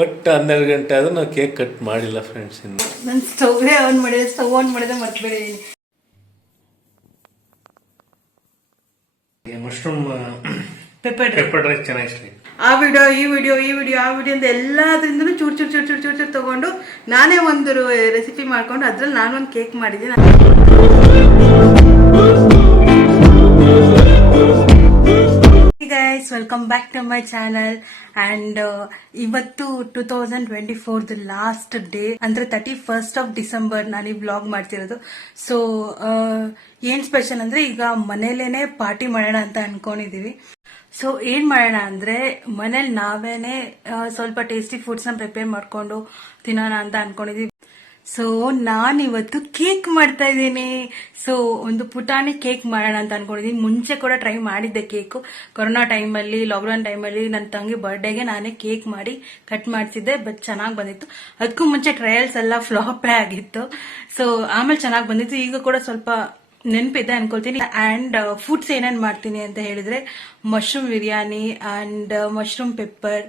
ಒಟ್ಟು 12 ಗಂಟೆ ಆದರೂ ನಾವು ಕೇಕ್ ಕಟ್ ಮಾಡಿಲ್ಲ ಫ್ರೆಂಡ್ಸ್. ಇನ್ನು ನಾನು ಸ್ಟವ್ವೇ ಆನ್ ಮಾಡಿದೆ, ಸ್ಟವ್ ಆನ್ ಮಾಡಿದೆ ಮರ್ತ್ಬಿಟ್ಟಿದ್ದೀನಿ. ಮಶ್ರೂಮ್ ಪೆಪ್ಪರ್ ರೈಸ್ ಚೆನ್ನಾಗಿ ಇಷ್ಟ. ಆ ವಿಡಿಯೋ ಈ ವಿಡಿಯೋ ಆ ವಿಡಿಯೋ ಅಂತ ಎಲ್ಲಾದ್ರಿಂದನೂ ಚೂರು ತಗೊಂಡು ನಾನೇ ಒಂದು ರೆಸಿಪಿ ಮಾಡ್ಕೊಂಡು ಅದ್ರಲ್ಲಿ ನಾನೊಂದು ಕೇಕ್ ಮಾಡಿದ್ದೀನಿ. Guys, welcome back to my channel. And ಇವತ್ತು 2024 ಲಾಸ್ಟ್ ಡೇ, ಅಂದ್ರೆ 31st ಆಫ್ ಡಿಸೆಂಬರ್ ನಾನು ಈ ವ್ಲಾಗ್ ಮಾಡ್ತಿರೋದು. ಸೊ ಏನ್ ಸ್ಪೆಷಲ್ ಅಂದ್ರೆ, ಈಗ ಮನೇಲೇನೆ ಪಾರ್ಟಿ ಮಾಡೋಣ ಅಂತ ಅನ್ಕೊಂಡಿದೀವಿ. ಸೊ ಏನ್ ಮಾಡೋಣ ಅಂದ್ರೆ, ಮನೇಲಿ ನಾವೇನೆ ಸ್ವಲ್ಪ ಟೇಸ್ಟಿ ಫುಡ್ಸ್ ನ ಪ್ರಿಪೇರ್ ಮಾಡ್ಕೊಂಡು ತಿನ್ನೋಣ ಅಂತ ಅನ್ಕೊಂಡಿದೀವಿ. ಸೊ ನಾನಿವತ್ತು ಕೇಕ್ ಮಾಡ್ತಾ ಇದ್ದೀನಿ. ಸೊ ಒಂದು ಪುಟಾಣಿ ಕೇಕ್ ಮಾಡೋಣ ಅಂತ ಅನ್ಕೊಂಡಿದ್ದೀನಿ. ಮುಂಚೆ ಕೂಡ ಟ್ರೈ ಮಾಡಿದ್ದೆ ಕೇಕು. ಕೊರೋನಾ ಟೈಮಲ್ಲಿ, ಲಾಕ್ಡೌನ್ ಟೈಮಲ್ಲಿ ನನ್ನ ತಂಗಿ ಬರ್ಡೇಗೆ ನಾನೇ ಕೇಕ್ ಮಾಡಿ ಕಟ್ ಮಾಡ್ತಿದ್ದೆ. ಬಟ್ ಚೆನ್ನಾಗಿ ಬಂದಿತ್ತು. ಅದಕ್ಕೂ ಮುಂಚೆ ಟ್ರಯಲ್ಸ್ ಎಲ್ಲ ಫ್ಲಾಪೇ ಆಗಿತ್ತು. ಸೊ ಆಮೇಲೆ ಚೆನ್ನಾಗಿ ಬಂದಿತ್ತು. ಈಗ ಕೂಡ ಸ್ವಲ್ಪ ನೆನಪಿದೆ ಅನ್ಕೊಳ್ತೀನಿ. ಅಂಡ್ ಫುಡ್ಸ್ ಏನೇನ್ ಮಾಡ್ತೀನಿ ಅಂತ ಹೇಳಿದ್ರೆ, mushroom biryani and mushroom pepper,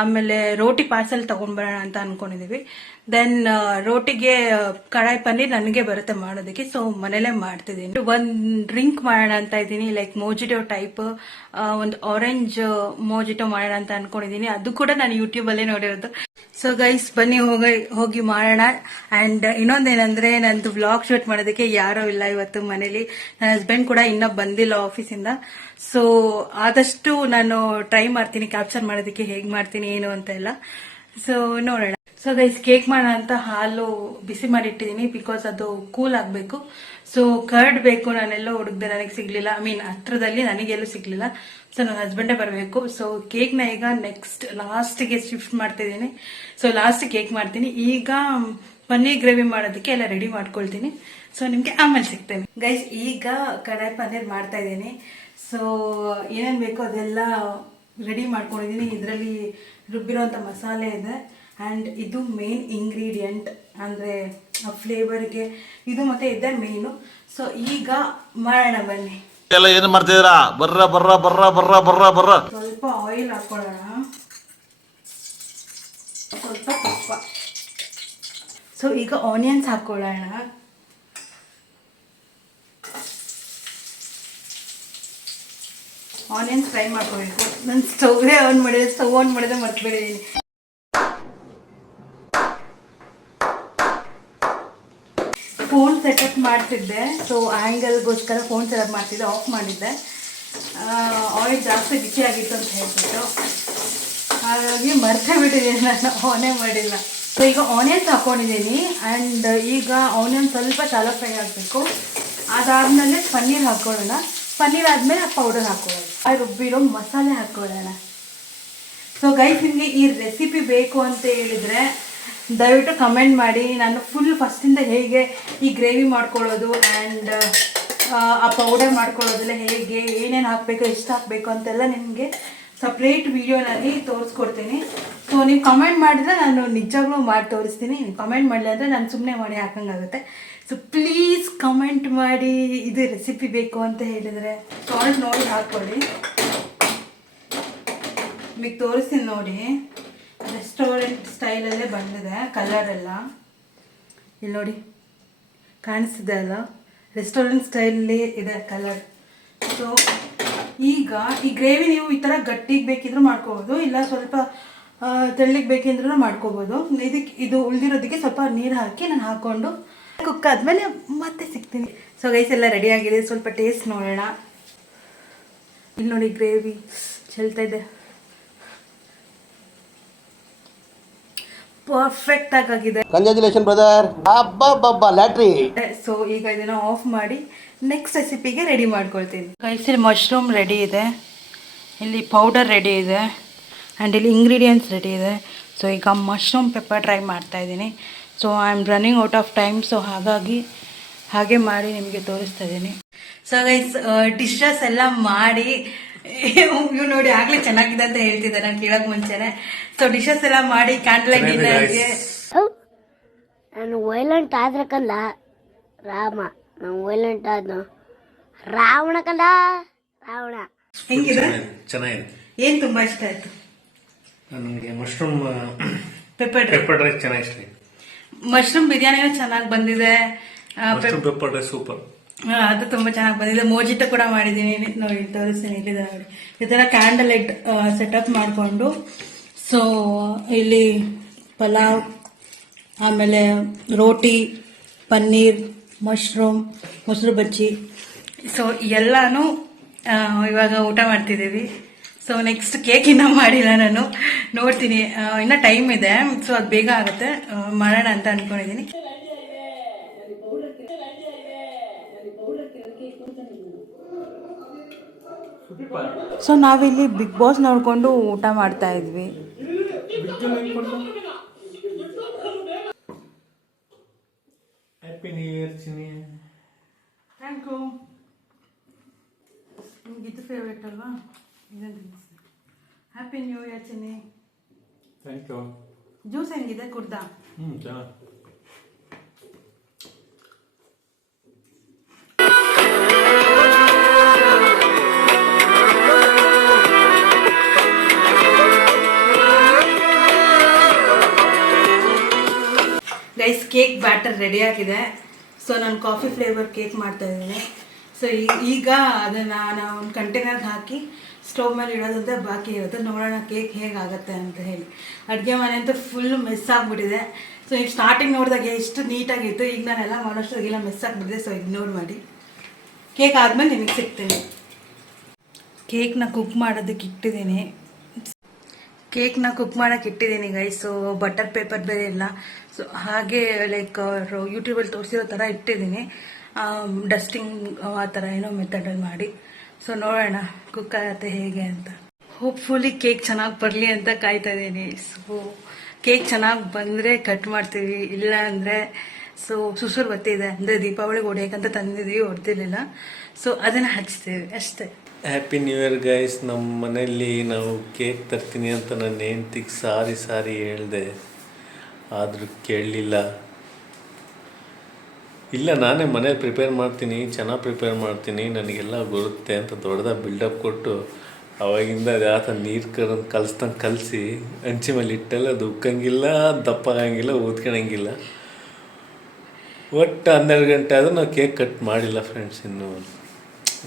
ಆಮೇಲೆ ರೋಟಿ ಪಾರ್ಸೆಲ್ ತಗೊಂಡ್ಬರೋಣ ಅಂತ ಅನ್ಕೊಂಡಿದೀವಿ. ದೆನ್ ರೋಟಿಗೆ ಕಡಾಯಿ ಪನ್ನೀರ್ ನನಗೆ ಬರುತ್ತೆ ಮಾಡೋದಕ್ಕೆ, ಸೊ ಮನೇಲೆ ಮಾಡ್ತಿದ್ದೀನಿ. ಒಂದ್ ಡ್ರಿಂಕ್ ಮಾಡೋಣ ಅಂತ ಇದ್ದೀನಿ, ಲೈಕ್ ಮೋಜಿಟೋ ಟೈಪ್. ಒಂದು ಆರೆಂಜ್ ಮೋಜಿಟೋ ಮಾಡೋಣ ಅಂತ ಅನ್ಕೊಂಡಿದೀನಿ. ಅದು ಕೂಡ ನಾನು ಯೂಟ್ಯೂಬ್ ಅಲ್ಲೇ ನೋಡಿರೋದು. ಸೊ ಗೈಸ್, ಬನ್ನಿ ಹೋಗಿ ಮಾಡೋಣ. ಅಂಡ್ ಇನ್ನೊಂದೇನಂದ್ರೆ, ನಂದು ವ್ಲಾಗ್ ಶೂಟ್ ಮಾಡೋದಕ್ಕೆ ಯಾರೋ ಇಲ್ಲ ಇವತ್ತು ಮನೇಲಿ. ನನ್ನ ಹಸ್ಬೆಂಡ್ ಕೂಡ ಇನ್ನೂ ಬಂದಿಲ್ಲ ಆಫೀಸಿಂದ. ಸೊ ಆದಷ್ಟು ನಾನು ಟ್ರೈ ಮಾಡ್ತೀನಿ ಕ್ಯಾಪ್ಚರ್ ಮಾಡೋದಕ್ಕೆ, ಹೇಗ್ ಮಾಡ್ತೀನಿ ಏನು ಅಂತ ಎಲ್ಲ. ಸೊ ನೋಡೋಣ. ಸೊ ಗೈಸ್, ಕೇಕ್ ಮಾಡೋಣ ಅಂತ ಹಾಲು ಬಿಸಿ ಮಾಡಿಟ್ಟಿದ್ದೀನಿ, ಬಿಕಾಸ್ ಅದು ಕೂಲ್ ಆಗಬೇಕು. ಸೊ ಕರ್ಡ್ ಬೇಕು, ನಾನೆಲ್ಲೋ ಹುಡುಕ್ದೆ, ನನಗೆ ಸಿಗ್ಲಿಲ್ಲ. ಹತ್ರದಲ್ಲಿ ನನಗೆಲ್ಲೂ ಸಿಗ್ಲಿಲ್ಲ. ಸೊ ನನ್ನ ಹಸ್ಬೆಂಡೇ ಬರಬೇಕು. ಸೊ ಕೇಕ್ನ ಈಗ ನೆಕ್ಸ್ಟ್ ಲಾಸ್ಟ್ಗೆ ಶಿಫ್ಟ್ ಮಾಡ್ತಿದ್ದೀನಿ. ಸೊ ಲಾಸ್ಟ್ ಕೇಕ್ ಮಾಡ್ತೀನಿ. ಈಗ ಪನ್ನೀರ್ ಗ್ರೇವಿ ಮಾಡೋದಕ್ಕೆ ಎಲ್ಲ ರೆಡಿ ಮಾಡ್ಕೊಳ್ತೀನಿ. ಸೊ ನಿಮ್ಗೆ ಆಮೇಲೆ ಸಿಗ್ತೇನೆ ಗೈಸ್. ಈಗ ಕಡಾಯಿ ಪನ್ನೀರ್ ಮಾಡ್ತಾ ಇದ್ದೀನಿ. ಸೊ ಏನೇನು ಬೇಕೋ ಅದೆಲ್ಲ ರೆಡಿ ಮಾಡ್ಕೊಂಡಿದ್ದೀನಿ. ಇದರಲ್ಲಿ ರುಬ್ಬಿರೋಂಥ ಮಸಾಲೆ ಇದೆ. ಆ್ಯಂಡ್ ಇದು ಮೇನ್ ಇಂಗ್ರೀಡಿಯೆಂಟ್, ಅಂದರೆ ಆ ಫ್ಲೇವರ್ಗೆ ಇದು ಮತ್ತೆ ಇದೆ ಮೇನು. ಸೊ ಈಗ ಮಾಡೋಣ ಬನ್ನಿ. ಎಲ್ಲ ಏನು ಮಾಡ್ತಿದ್ದೀರಾ? ಬರ್ರ ಬರ್ರ ಬರ್ರ ಬರ್ರ ಬರ್ರ ಬರ್ರ. ಸ್ವಲ್ಪ ಆಯಿಲ್ ಹಾಕೊಳ್ಳೋಣ, ಸ್ವಲ್ಪ ತುಪ್ಪ. ಸೊ ಈಗ ಆನಿಯನ್ಸ್ ಹಾಕೊಳ್ಳೋಣ. ಆನಿಯನ್ಸ್ ಫ್ರೈ ಮಾಡ್ಕೋಬೇಕು. ನಾನು ಸ್ಟವ್ವೇ ಆನ್ ಮಾಡಿದೆ ಮರ್ತ್ಬಿಟ್ಟಿದ್ದೀನಿ. ಫೋನ್ ಸೆಟಪ್ ಮಾಡ್ತಿದ್ದೆ. ಸೊ ಆ್ಯಂಗಲ್ಗೋಸ್ಕರ ಫೋನ್ ಸೆಟಪ್ ಮಾಡ್ತಿದ್ದೆ, ಆಫ್ ಮಾಡಿದ್ದೆ. ಆಯಿಲ್ ಜಾಸ್ತಿ ಬಿಸಿ ಆಗಿತ್ತು ಅಂತ ಹೇಳ್ಬಿಟ್ಟು, ಹಾಗಾಗಿ ಮರ್ತೇ ಬಿಟ್ಟಿದ್ದೀನಿ, ನಾನು ಆನೇ ಮಾಡಿಲ್ಲ. ಸೊ ಈಗ ಆನಿಯನ್ಸ್ ಹಾಕೊಂಡಿದ್ದೀನಿ. ಆ್ಯಂಡ್ ಈಗ ಆನಿಯನ್ ಸ್ವಲ್ಪ ಚಾಲೋ ಫ್ರೈ ಆಗಬೇಕು. ಅದಾದ್ಮೇಲೆ ಪನ್ನೀರ್ ಹಾಕೊಳ್ಳೋಣ. ಪನ್ನೀರ್ ಆದಮೇಲೆ ಆ ಪೌಡರ್ ಹಾಕೊಳ್ಳೋಣ. ರುಬ್ಬಿರೋ ಮಸಾಲೆ ಹಾಕೊಳ್ಳೋಣ. ಸೊ ಗೈಸ್, ನಿಮಗೆ ಈ ರೆಸಿಪಿ ಬೇಕು ಅಂತ ಹೇಳಿದರೆ ದಯವಿಟ್ಟು ಕಮೆಂಟ್ ಮಾಡಿ. ನಾನು ಫುಲ್ ಫಸ್ಟಿಂದ ಹೇಗೆ ಈ ಗ್ರೇವಿ ಮಾಡ್ಕೊಳ್ಳೋದು ಆ್ಯಂಡ್ ಆ ಪೌಡರ್ ಮಾಡ್ಕೊಳ್ಳೋದೆಲ್ಲ ಹೇಗೆ, ಏನೇನು ಹಾಕಬೇಕು, ಎಷ್ಟು ಹಾಕಬೇಕು ಅಂತೆಲ್ಲ ನಿಮಗೆ ಸಪ್ರೇಟ್ ವಿಡಿಯೋನಲ್ಲಿ ತೋರಿಸ್ಕೊಡ್ತೀನಿ. ಸೊ ನೀವು ಕಮೆಂಟ್ ಮಾಡಿದರೆ ನಾನು ನಿಜವಾಗ್ಲೂ ಮಾಡಿ ತೋರಿಸ್ತೀನಿ. ನೀವು ಕಮೆಂಟ್ ಮಾಡಲಿ ಅಂದರೆ ನಾನು ಸುಮ್ಮನೆ ಮಾಡಿ ಹಾಕಂಗಾಗುತ್ತೆ. ಸೊ ಪ್ಲೀಸ್ ಕಮೆಂಟ್ ಮಾಡಿ, ಇದು ರೆಸಿಪಿ ಬೇಕು ಅಂತ ಹೇಳಿದರೆ. ಸಾಲ್ಟ್ ನೋಡಿ ಹಾಕ್ಕೊಳ್ಳಿ. ನಿಮಗೆ ತೋರಿಸ್ತೀನಿ ನೋಡಿ, ರೆಸ್ಟೋರೆಂಟ್ ಸ್ಟೈಲಲ್ಲೇ ಬಂದಿದೆ ಕಲರೆಲ್ಲ. ಇಲ್ಲಿ ನೋಡಿ, ಕಾಣಿಸ್ತಿದೆ ಅಲ್ಲ, ರೆಸ್ಟೋರೆಂಟ್ ಸ್ಟೈಲಲ್ಲಿ ಇದೆ ಕಲರ್. ಸೊ ಈಗ ಈ ಗ್ರೇವಿ ನೀವು ಈ ಥರ ಗಟ್ಟಿಗೆ ಬೇಕಿದ್ರೂ ಮಾಡ್ಕೋಬೋದು, ಇಲ್ಲ ಸ್ವಲ್ಪ ತೆಳ್ಳಗೆ ಬೇಕಿದ್ರೂ ಮಾಡ್ಕೋಬೋದು. ಇದು ಉಳಿದಿರೋದಕ್ಕೆ ಸ್ವಲ್ಪ ನೀರು ಹಾಕಿ ನಾನು ಹಾಕ್ಕೊಂಡು ಕುಕ್ ಆದಮೇಲೆ ಮತ್ತೆ ಸಿಗ್ತೀನಿ. ಸೊ ಗೈಸ್, ಎಲ್ಲ ರೆಡಿ ಆಗಿದೆ. ಸ್ವಲ್ಪ ಟೇಸ್ಟ್ ನೋಡೋಣ. ಇಲ್ಲಿ ನೋಡಿ, ಗ್ರೇವಿ ಚೆಲ್ತಾ ಇದೆ, ಪರ್ಫೆಕ್ಟ್ ಆಗಿದೆ. ಕಂಗ್ರಾಚುಲೇಷನ್ ಬ್ರದರ್, ಅಬ್ಬಬ್ಬಬ್ಬಾ ಲ್ಯಾಟ್ರಿ. ಸೊ ಈಗ ಇದನ್ನ ಆಫ್ ಮಾಡಿ ನೆಕ್ಸ್ಟ್ ರೆಸಿಪಿಗೆ ರೆಡಿ ಮಾಡ್ಕೊಳ್ತೀನಿ. ಗೈಸ್, ಇಲ್ಲಿ ಮಶ್ರೂಮ್ ರೆಡಿ ಇದೆ, ಇಲ್ಲಿ ಪೌಡರ್ ರೆಡಿ ಇದೆ, ಆ್ಯಂಡ್ ಇಲ್ಲಿ ಇಂಗ್ರೀಡಿಯೆಂಟ್ಸ್ ರೆಡಿ ಇದೆ. ಸೊ ಈಗ ಮಶ್ರೂಮ್ ಪೆಪ್ಪರ್ ಟ್ರೈ ಮಾಡ್ತಾ ಇದ್ದೀನಿ. So I am running out of time. So ಹಾಗಾಗಿ ಹಾಗೆ ಮಾಡಿ ನಿಮಗೆ ತೋರಿಸ್ತಾ ಇದ್ದೀನಿ. ಸೊ ಗೈಸ್, ಡಿಶಸ್ ಎಲ್ಲ ಮಾಡಿ ಇವ್ ನೋಡಿ ಆಗ್ಲೇ ಚೆನ್ನಾಗಿದೆ ಅಂತ ಹೇಳ್ತಿದ್ದೆ ನಾನು ಕೇಳಕ್ ಮುಂಚೆನೆ. ಸೊ ಡಿಶಸ್ ಎಲ್ಲ ಮಾಡಿ ಕ್ಯಾಂಡಲ್ ಲೈಟ್ ಡಿನ್ನರ್ಗೆ. ನಾನು ವೈಲೆಂಟ್ ಆದ್ರೆ ಕಲ್ಲ ರಾಮ, ನಾನು ವೈಲೆಂಟ್ ಆದ್ನು ರಾವಣ ಕಲ್ಲ ರಾವಣ. ಹೆಂಗಿದೆ? ಚೆನ್ನಾಗಿದೆ. ಏನ್ ತುಂಬಾ ಇಷ್ಟ ಆಯ್ತು? ನನಗೆ ಮಶ್ರೂಮ್ ಪೆಪ್ಪರ್ ಪೆಪ್ಪರ್ ರೈಸ್ ಚೆನ್ನಾಗಿ ಇಷ್ಟ ಆಯ್ತು. ಮಶ್ರೂಮ್ ಬಿರಿಯಾನಿನೂ ಚೆನ್ನಾಗಿ ಬಂದಿದೆ. Mushroom pepper rice super. ಅದು ತುಂಬಾ ಚೆನ್ನಾಗಿ ಬಂದಿದೆ. ಮೋಜಿಟೋ ಕೂಡ ಮಾಡಿದ್ದೀನಿ, ನೋಡಿ ತೋರಿಸ್ತೀನಿ, ಇಲ್ಲಿದೆ ನೋಡಿ. ಈ ತರ ಕ್ಯಾಂಡಲ್ ಲೈಟ್ ಸೆಟಪ್ ಮಾಡಿಕೊಂಡು, ಸೊ ಇಲ್ಲಿ ಪಲಾವ್, ಆಮೇಲೆ ರೋಟಿ, ಪನ್ನೀರ್, ಮಶ್ರೂಮ್, ಮೊಸರು ಬಜ್ಜಿ, ಸೊ ಎಲ್ಲಾನು ಇವಾಗ ಊಟ ಮಾಡ್ತಿದ್ದೀವಿ. ಸೊ ನೆಕ್ಸ್ಟ್ ಕೇಕ್ ಇನ್ನೂ ಮಾಡಿಲ್ಲ ನಾನು, ನೋಡ್ತೀನಿ, ಇನ್ನೂ ಟೈಮ್ ಇದೆ. ಸೊ ಅದು ಬೇಗ ಆಗುತ್ತೆ, ಮಾಡೋಣ ಅಂತ ಅನ್ಕೊಂಡಿದ್ದೀನಿ. ಸೊ ನಾವಿಲ್ಲಿ ಬಿಗ್ ಬಾಸ್ ನೋಡಿಕೊಂಡು ಊಟ ಮಾಡ್ತಾ ಇದ್ವಿ. Happy new year Chinni. Thank you. ನಿಮ್ಗೆ ಇದು ಫೇವ್ರೇಟ್ ಅಲ್ವಾ? Happy new year Chinni. Thank you. Juice ಹೆಂಗಿದೆ ಕುಡ್ದ? ಚೆನ್ನಾಗಿ. ಗೈಸ್, ಕೇಕ್ ಬ್ಯಾಟರ್ ರೆಡಿ ಆಗಿದೆ. ಸೊ ನಾನು ಕಾಫಿ ಫ್ಲೇವರ್ ಕೇಕ್ ಮಾಡ್ತಾ ಇದ್ದೀನಿ. ಸೊ ಈಗ ಅದನ್ನು ನಾವು ಒಂದು ಕಂಟೈನರ್ಗೆ ಹಾಕಿ ಸ್ಟವ್ ಮೇಲೆ ಇಡೋದಂತ ಬಾಕಿ ಇರುತ್ತೆ. ನೋಡೋಣ ಕೇಕ್ ಹೇಗಾಗುತ್ತೆ ಅಂತ ಹೇಳಿ. ಅಡುಗೆ ಮನೆ ಅಂತೂ ಫುಲ್ ಮೆಸ್ ಆಗಿಬಿಟ್ಟಿದೆ. ಸೊ ಈಗ ಸ್ಟಾರ್ಟಿಂಗ್ ನೋಡಿದಾಗ ಎಷ್ಟು ನೀಟಾಗಿತ್ತು, ಈಗ ನಾನೆಲ್ಲ ಮಾಡೋಷ್ಟೊತ್ತಿಗೆಲ್ಲ ಮೆಸ್ ಆಗಿಬಿಟ್ಟಿದೆ. ಸೊ ಇಗ್ನೋರ್ ಮಾಡಿ, ಕೇಕ್ ಆದಮೇಲೆ ನಿಮಗೆ ಸಿಗ್ತೀನಿ. ಕೇಕ್ನ ಕುಕ್ ಮಾಡೋದಕ್ಕೆ ಇಟ್ಟಿದ್ದೀನಿ. ಕೇಕ್ನ ಕುಕ್ ಮಾಡೋಕ್ಕೆ ಇಟ್ಟಿದ್ದೀನಿ ಗೈಸ್. ಸೊ ಬಟರ್ ಪೇಪರ್ ಬೇರೆ ಇಲ್ಲ. ಸೊ ಹಾಗೆ ಲೈಕ್ ಯೂಟ್ಯೂಬಲ್ಲಿ ತೋರಿಸಿರೋ ಥರ ಇಟ್ಟಿದ್ದೀನಿ, ಡಸ್ಟಿಂಗ್ ಆ ಥರ ಏನೋ ಮೆಥಡಲ್ಲಿ ಮಾಡಿ. ಸೊ ನೋಡೋಣ ಕುಕ್ ಆಗುತ್ತೆ ಹೇಗೆ ಅಂತ. ಹೋಪ್ಫುಲಿ ಕೇಕ್ ಚೆನ್ನಾಗಿ ಬರಲಿ ಅಂತ ಕಾಯ್ತಾ ಇದ್ದೀನಿ. ಸೊ ಕೇಕ್ ಚೆನ್ನಾಗಿ ಬಂದರೆ ಕಟ್ ಮಾಡ್ತೀವಿ, ಇಲ್ಲ ಅಂದರೆ ಸೊ ಸುಸುರು ಬತ್ತಿದೆ ಅಂದರೆ ದೀಪಾವಳಿಗೆ ಹೊಡೆಯೋಕ್ಕಂತ ತಂದಿದ್ದೀವಿ, ಹೊಡೆದಿರಲಿಲ್ಲ. ಸೊ ಅದನ್ನು ಹಚ್ತೀವಿ ಅಷ್ಟೇ. Happy new year guys. ನಮ್ಮ ಮನೆಯಲ್ಲಿ ನಾವು ಕೇಕ್ ತರ್ತೀನಿ ಅಂತ ನನ್ನ ಹೆಂಡ್ತಿಗೆ ಸಾರಿ ಹೇಳಿದೆ, ಆದರೂ ಕೇಳಲಿಲ್ಲ. ಇಲ್ಲ, ನಾನೇ ಮನೇಲಿ ಪ್ರಿಪೇರ್ ಮಾಡ್ತೀನಿ, ಚೆನ್ನಾಗಿ ಪ್ರಿಪೇರ್ ಮಾಡ್ತೀನಿ, ನನಗೆಲ್ಲ ಬರುತ್ತೆ ಅಂತ ದೊಡ್ಡದಾಗಿ ಬಿಲ್ಡಪ್ ಕೊಟ್ಟು ಅವಾಗಿಂದ ಅದು ಯಾವ ನೀರು ಕಲಿಸ್ದಂಗೆ ಕಲಸಿ ಹಂಚಿ ಮೇಲೆ ಇಟ್ಟೆಲ್ಲ ಅದು ಉಕ್ಕಂಗಿಲ್ಲ, ದಪ್ಪ ಆಗಂಗಿಲ್ಲ, ಊದ್ಕೊಳಂಗಿಲ್ಲ. ಒಟ್ಟು 12 ಗಂಟೆ ಆದರೂ ನಾವು ಕೇಕ್ ಕಟ್ ಮಾಡಿಲ್ಲ ಫ್ರೆಂಡ್ಸ್. ಇನ್ನು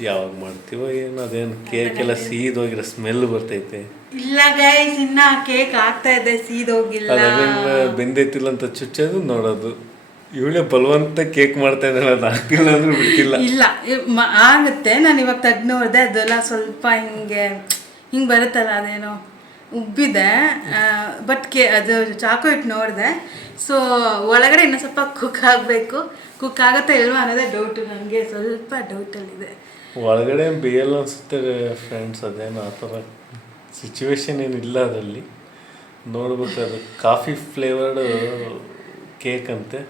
ಯಾವಾಗ ಮಾಡ್ತೀವೋ ಏನು, ಅದೇನು ಕೇಕ್ ಎಲ್ಲ ಸೀದೋಗಿರೋ ಸ್ಮೆಲ್ ಬರ್ತೈತೆ. ಇಲ್ಲ ಗೈಸ್, ಇನ್ನ ಕೇಕ್ ಆಗ್ತಾ ಇದೆ, ಸೀದೋಗಿಲ್ಲ. ಅದೇನು ಬೆಂದೈತಿಲ್ಲ ಅಂತ ಚುಚ್ಚೋದು ನೋಡೋದು. ಇವಳೇ ಬಲವಂತ ಕೇಕ್ ಮಾಡ್ತಾ ಇದ್ದಾಳೆ, ಅದು ಆಗ್ತಿಲ್ಲ ಅಂದ್ರೆ ಬಿಡ್ತಿಲ್ಲ. ಇಲ್ಲ ಆಗುತ್ತೆ. ನಾನು ಇವಾಗ ತೆಗ್ದು ನೋಡಿದೆ, ಅದೆಲ್ಲ ಸ್ವಲ್ಪ ಹಿಂಗೆ ಬರುತ್ತಲ್ಲ, ಅದೇನೋ ಉಬ್ಬಿದೆ. ಬಟ್ ಅದು ಚಾಕು ಇಟ್ಟು ನೋಡಿದೆ. ಸೊ ಒಳಗಡೆ ಇನ್ನೂ ಸ್ವಲ್ಪ ಕುಕ್ ಆಗಬೇಕು. ಕುಕ್ ಆಗುತ್ತೆ ಇಲ್ವಾ ಅನ್ನೋದೇ ಡೌಟು, ನನಗೆ ಸ್ವಲ್ಪ ಡೌಟಲ್ಲಿದೆ. ಒಳಗಡೆ ಬೇಯಲ್ಲ ಅನಿಸುತ್ತೆ ಫ್ರೆಂಡ್ಸ್. ಅದೇನು ಆ ಥರ ಸಿಚುವೇಶನ್ ಏನಿಲ್ಲ ಅದರಲ್ಲಿ. ನೋಡ್ಬೇಕು, ಅದು ಕಾಫಿ ಫ್ಲೇವರ್ಡ್ ಕೇಕ್ ಅಂತೆ.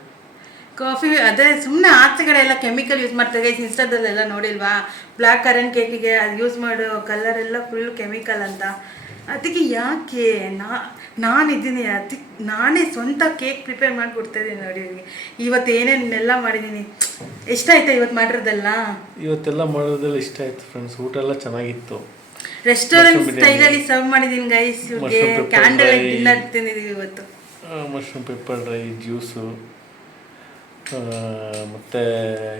ಕಾಫಿ ಅದೇ ಸುಮ್ಮನೆ ಆಚೆ ಕಡೆ ಎಲ್ಲ ಕೆಮಿಕಲ್ ಯೂಸ್ ಮಾಡ್ತಾರೆ. ಇನ್ಸ್ಟಾದಲ್ಲೆಲ್ಲ ನೋಡಿಲ್ವಾ, ಬ್ಲ್ಯಾಕ್ ಕರೆಂಟ್ ಕೇಕಿಗೆ ಅದು ಯೂಸ್ ಮಾಡೋ ಕಲರ್ ಎಲ್ಲ ಫುಲ್ ಕೆಮಿಕಲ್ ಅಂತ. ಅದಕ್ಕೆ ಯಾಕೆ ನಾನಿದ್ದೀನಿ, ಅದಕ್ಕೆ ನಾನೇ ಸ್ವಂತ ಕೇಕ್ ಪ್ರಿಪೇರ್ ಮಾಡಿ ಕೊಡ್ತಾಯಿದ್ದೀನಿ ನೋಡಿ ಇವ್ರಿಗೆ. ಇವತ್ತು ಏನೇನೆಲ್ಲ ಮಾಡಿದ್ದೀನಿ. ಎಷ್ಟಾಯ್ತಾ ಇವತ್ತು ಮಾಡಿರೋದೆಲ್ಲ? ಇವತ್ತೆಲ್ಲ ಮಾಡೋದೆಲ್ಲ ಇಷ್ಟ ಆಯ್ತು ಫ್ರೆಂಡ್ಸ್. ಊಟ ಎಲ್ಲ ಚೆನ್ನಾಗಿತ್ತು. ರೆಸ್ಟೋರೆಂಟ್ ಸ್ಟೈಲಲ್ಲಿ ಸರ್ವ್ ಮಾಡಿದ್ದೀನಿ ಗೈಸ್. ಇವ್ರಿಗೆ ಕ್ಯಾಂಡಲ್ ಲೈಟ್ ಡಿನ್ನರ್ ತಿಂದಿದ್ದೀವಿ ಇವತ್ತು. ಮಶ್ರೂಮ್ ಪೆಪ್ಪರ್ ರೈಸ್, ಜ್ಯೂಸು, ಮತ್ತು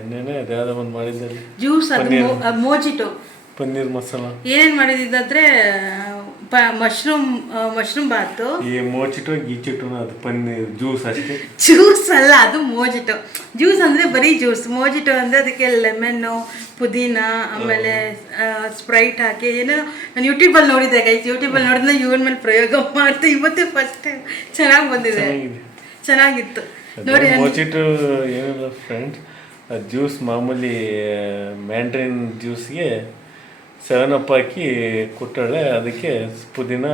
ಇನ್ನೇನೇ ಅದ್ಯಾವುದೋ ಒಂದು ಮಾಡಿದ್ದಲ್ಲಿ ಜ್ಯೂಸ್, ಅದು ಮೋಜಿಟೋ, ಪನ್ನೀರ್ ಮಸಾಲ. ಏನೇನು ಮಾಡಿದ್ದಾದ್ರೆ ಮಶ್ರೂಮ್ ಬಾತು. ಈ ಮೋಚಿಟೋ ಗೀಚಿಟೋ ಅದು ಪನ್ನೀರ್ ಜ್ಯೂಸ್ ಅಷ್ಟೇ. ಜ್ಯೂಸ್ ಅಲ್ಲ, ಅದು ಮೋಜಿಟೋ. ಜ್ಯೂಸ್ ಅಂದರೆ ಬರೀ ಜ್ಯೂಸ್. ಮೋಜಿಟೋ ಅಂದರೆ ಅದಕ್ಕೆ ಲೆಮನ್ನು, ಪುದೀನ, ಆಮೇಲೆ ಸ್ಪ್ರೈಟ್ ಹಾಕಿ ಏನೋ ನಾನು ಯೂಟ್ಯೂಬಲ್ಲಿ ನೋಡಿದ್ದೆ ಗೈಸ್. ಯೂಟ್ಯೂಬಲ್ಲಿ ನೋಡಿದ್ರೆ ಇವನ ಮೇಲೆ ಪ್ರಯೋಗ ಮಾಡ್ತೆ. ಇವತ್ತೇ ಫಸ್ಟ್ ಟೈಮ್ ಚೆನ್ನಾಗಿ ಬಂದಿದೆ, ಚೆನ್ನಾಗಿತ್ತು ನೋಡಿ. ಮೋಚಿಟೋ ಏನಿಲ್ಲ ಫ್ರೆಂಡ್ಸ್, ಜ್ಯೂಸ್ ಮಾಮೂಲಿ ಮ್ಯಾಂಡ್ರಿನ್ ಜ್ಯೂಸ್ಗೆ 7 ಹಾಕಿ ಕೊಟ್ಟಾಳೆ. ಅದಕ್ಕೆ ಪುದೀನ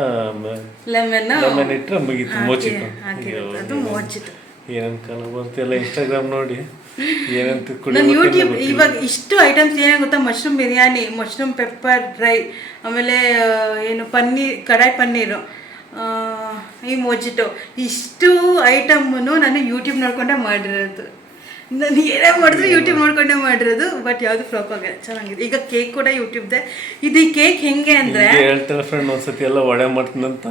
ಲೆಮನ್ ಇಟ್ಟರೆ ಮುಗೀತು ಮೋಚಿಟೋ. ಏನೇನು ಕಾಲ ಬರ್ತಿಲ್ಲ ಇನ್ಸ್ಟಾಗ್ರಾಮ್ ನೋಡಿ ಏನಂತ ನಾನು ಯೂಟ್ಯೂಬ್ ಇವಾಗ ಇಷ್ಟು ಐಟಮ್ಸ್ ಏನೇನು ಗೊತ್ತಾ, mushroom biryani, mushroom pepper dry, ಆಮೇಲೆ ಏನು ಪನ್ನೀರ್, ಕಡಾಯಿ ಪನ್ನೀರು, ಈ ಮೋಜಿಟೋ, ಇಷ್ಟು ಐಟಮನ್ನು ನಾನು ಯೂಟ್ಯೂಬ್ ನೋಡ್ಕೊಂಡೆ ಮಾಡಿರೋದು. ನಾನು ಏನೇ ಮಾಡಿದ್ರು ಯೂಟ್ಯೂಬ್ ನೋಡ್ಕೊಂಡೆ ಮಾಡಿರೋದು. ಬಟ್ ಯಾವುದು ಫ್ಲಾಪ್ ಆಗಿದೆ, ಚೆನ್ನಾಗಿದೆ. ಈಗ ಕೇಕ್ ಕೂಡ ಯೂಟ್ಯೂಬ್ದೆ. ಇದು ಈ ಕೇಕ್ ಹೆಂಗೆ ಅಂದರೆ ಹೇಳ್ತಾರೆ ಫ್ರೆಂಡ್, ಒಂದ್ಸತಿ ಎಲ್ಲ ಒಡೆ ಮಾಡ್ತೀನಂತ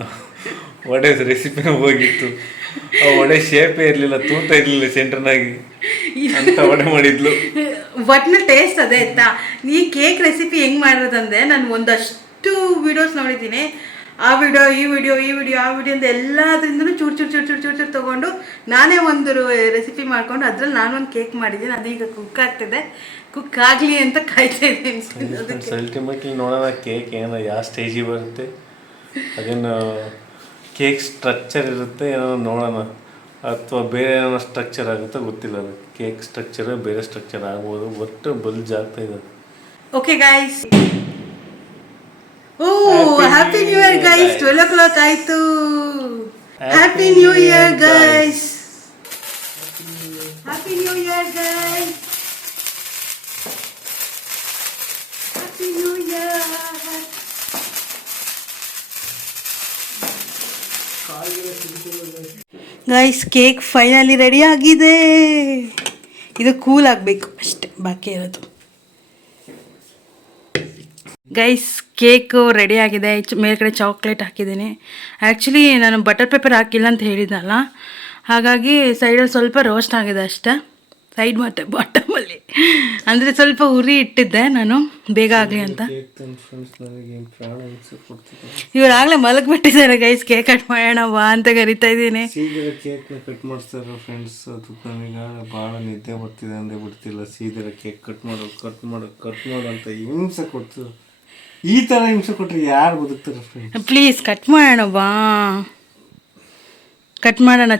ವಡೆ ರೆಸಿಪಿನೂ ಹೋಗಿತ್ತು. ಆ ವಡೆ ಶೇಪೇ ಇರಲಿಲ್ಲ, ತೂತ ಇರಲಿಲ್ಲ ಸೆಂಟರ್ನಾಗಿ ಅಂತ ವಡೆ ಮಾಡಿದ್ಲು. ಒಟ್ನಲ್ಲಿ ಟೇಸ್ಟ್ ಅದೇ ಆಯ್ತಾ. ಈ ಕೇಕ್ ರೆಸಿಪಿ ಹೆಂಗ್ ಮಾಡೋದಂದ್ರೆ ನಾನು ಒಂದಷ್ಟು ವಿಡಿಯೋಸ್ ನೋಡಿದ್ದೀನಿ. ಆ ವಿಡಿಯೋ ಈ ವಿಡಿಯೋ ಆ ವಿಡಿಯೋ ಅಂತ ಎಲ್ಲದ್ರಿಂದನೂ ಚೂರು ತೊಗೊಂಡು ನಾನೇ ಒಂದು ರೆಸಿಪಿ ಮಾಡ್ಕೊಂಡು ಅದ್ರಲ್ಲಿ ನಾನೊಂದು ಕೇಕ್ ಮಾಡಿದ್ದೀನಿ. ಅದೀಗ ಕುಕ್ ಆಗ್ತಿದೆ. ಕುಕ್ ಆಗಲಿ ಅಂತ ಕಾಯ್ತಾ ಇದ್ದೀನಿ. ಅಲ್ಟಿಮೇಟ್ಲಿ ನೋಡೋಣ ಕೇಕ್ ಏನೋ ಯಾವ ಸ್ಟೇಜಿಗೆ ಬರುತ್ತೆ, ಅದೇನು ಕೇಕ್ ಸ್ಟ್ರಕ್ಚರ್ ಇರುತ್ತೆ ಏನೋ ನೋಡೋಣ, ಅಥವಾ ಬೇರೆ ಏನೋ ಸ್ಟ್ರಕ್ಚರ್ ಆಗುತ್ತೋ ಗೊತ್ತಿಲ್ಲ. ಅದು ಕೇಕ್ ಸ್ಟ್ರಕ್ಚರ್ ಬೇರೆ ಸ್ಟ್ರಕ್ಚರ್ ಆಗ್ಬೋದು, ಒಟ್ಟು ಬಲ್ಜ್ ಆಗ್ತಾ ಇದೆ. Okay guys, oh happy new year guys. 12 o'clock ಆಯ್ತು. Happy new year guys. Happy new year guys. Happy new year. Guys cake finally ready ಆಗಿದೆ. ಇದು ಕೂಲ್ ಆಗಬೇಕು ಅಷ್ಟೇ, ಬಾಕಿ ಇರೋದು. ಗೈಸ್ ಕೇಕು ರೆಡಿ ಆಗಿದೆ. ಮೇಲ್ಗಡೆ ಚಾಕ್ಲೇಟ್ ಹಾಕಿದ್ದೀನಿ. ಆ್ಯಕ್ಚುಲಿ ನಾನು ಬಟರ್ ಪೇಪರ್ ಹಾಕಿಲ್ಲ ಅಂತ ಹೇಳಿದ್ನಲ್ಲ, ಹಾಗಾಗಿ ಸೈಡಲ್ಲಿ ಸ್ವಲ್ಪ ರೋಸ್ಟ್ ಆಗಿದೆ ಅಷ್ಟೇ, ಸೈಡ್ ಮತ್ತು ಬಾಟಮಲ್ಲಿ. ಅಂದರೆ ಸ್ವಲ್ಪ ಉರಿ ಇಟ್ಟಿದ್ದೆ ನಾನು ಬೇಗ ಆಗಲಿ ಅಂತ. ಇವರಾಗಲೇ ಮಲಗಿಬಿಟ್ಟಿದ್ದಾರೆ ಗೈಸ್. ಕೇಕ್ ಕಟ್ ಮಾಡೋಣ ಬಾ ಅಂತ ಕರಿತಾ ಇದ್ದೀನಿ. ಸೀದಾ ಕೇಕ್ನ ಕಟ್ ಮಾಡಿಸ್ತಾರೆ ಫ್ರೆಂಡ್ಸ್. ಅದು ನನಗೆ ಭಾಳ ನಿದ್ದೆ ಬರ್ತಿದೆ ಅಂದೇ ಬಿಡ್ತಿಲ್ಲ. ಸೀದಾ ಕೇಕ್ ಕಟ್ ಮಾಡು ಅಂತ ಹಿಂಸೆ ಕೊಡ್ತು. ಈ ಥರ ಹಿಂಸೆ ಕೊಟ್ಟರೆ ಯಾರು ಬದುಕ್ತಾರೆ ಫ್ರೆಂಡ್ಸ್? ಪ್ಲೀಸ್ ಕಟ್ ಮಾಡೋಣ ಬಾ, ಕಟ್ ಮಾಡೋಣ.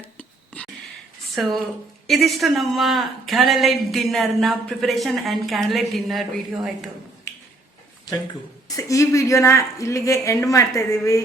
ಸೊ ಇದಿಷ್ಟು ನಮ್ಮ ಕ್ಯಾಂಡಲ್ ಲೈಟ್ ಡಿನ್ನರ್ನ preparation and candle light dinner video ಆಯಿತು. Thank you. ಈ ವಿಡಿಯೋನ ಇಲ್ಲಿಗೆ ಎಂಡ್ ಮಾಡ್ತಾ ಇದ್ದೀವಿ.